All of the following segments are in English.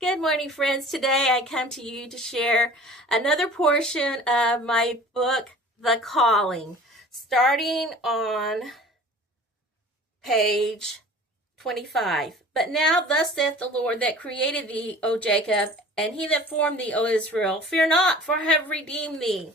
Good morning, friends. Today I come to you to share another portion of my book, The Calling, starting on page 25. But now, thus saith the Lord that created thee, O Jacob, and he that formed thee, O Israel, fear not, for I have redeemed thee.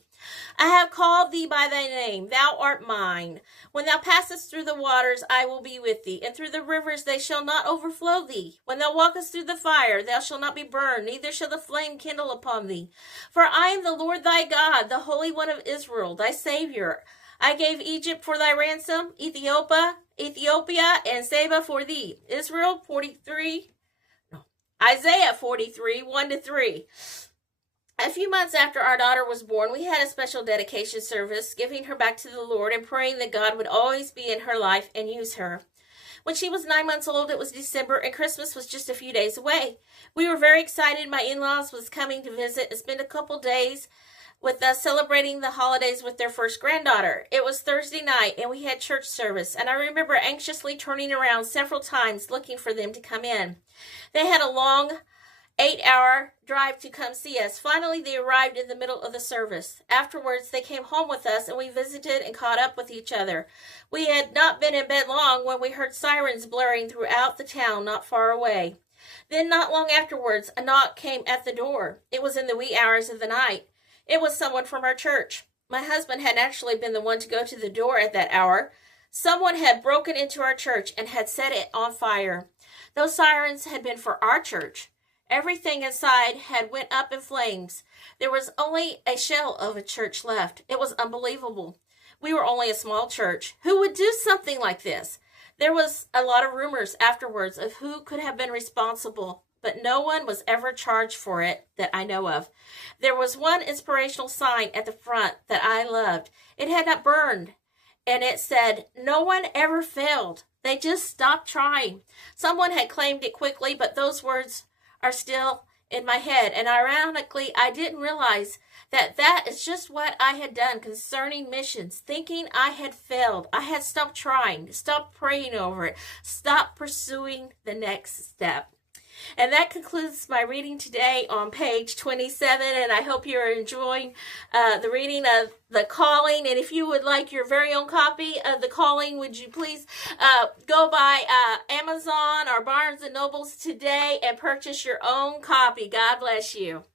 I have called thee by thy name, thou art mine. When thou passest through the waters, I will be with thee, and through the rivers they shall not overflow thee. When thou walkest through the fire, thou shalt not be burned, neither shall the flame kindle upon thee. For I am the Lord thy God, the Holy One of Israel, thy Savior. I gave Egypt for thy ransom, Ethiopia and Seba for thee. Isaiah 43, 1-3. A few months after our daughter was born, we had a special dedication service, giving her back to the Lord and praying that God would always be in her life and use her. When she was 9 months old, it was December, and Christmas was just a few days away. We were very excited. My in-laws was coming to visit and spend a couple days with us celebrating the holidays with their first granddaughter. It was Thursday night, and we had church service, and I remember anxiously turning around several times looking for them to come in. They had a long 8-hour drive to come see us. Finally, they arrived in the middle of the service. Afterwards, they came home with us, and we visited and caught up with each other. We had not been in bed long when we heard sirens blaring throughout the town not far away. Then, not long afterwards, a knock came at the door. It was in the wee hours of the night. It was someone from our church. My husband had actually been the one to go to the door at that hour. Someone had broken into our church and had set it on fire. Those sirens had been for our church. Everything inside had went up in flames. There was only a shell of a church left. It was unbelievable. We were only a small church. Who would do something like this? There was a lot of rumors afterwards of who could have been responsible, but no one was ever charged for it that I know of. There was one inspirational sign at the front that I loved. It had not burned, and it said, "No one ever failed. They just stopped trying." Someone had claimed it quickly, but those words are still in my head, and ironically, I didn't realize that is just what I had done concerning missions, thinking I had failed. I had stopped trying, stopped praying over it, stopped pursuing the next step. And that concludes my reading today on page 27, and I hope you're enjoying the reading of The Calling. And if you would like your very own copy of The Calling, would you please go by Amazon or Barnes & Nobles today and purchase your own copy. God bless you.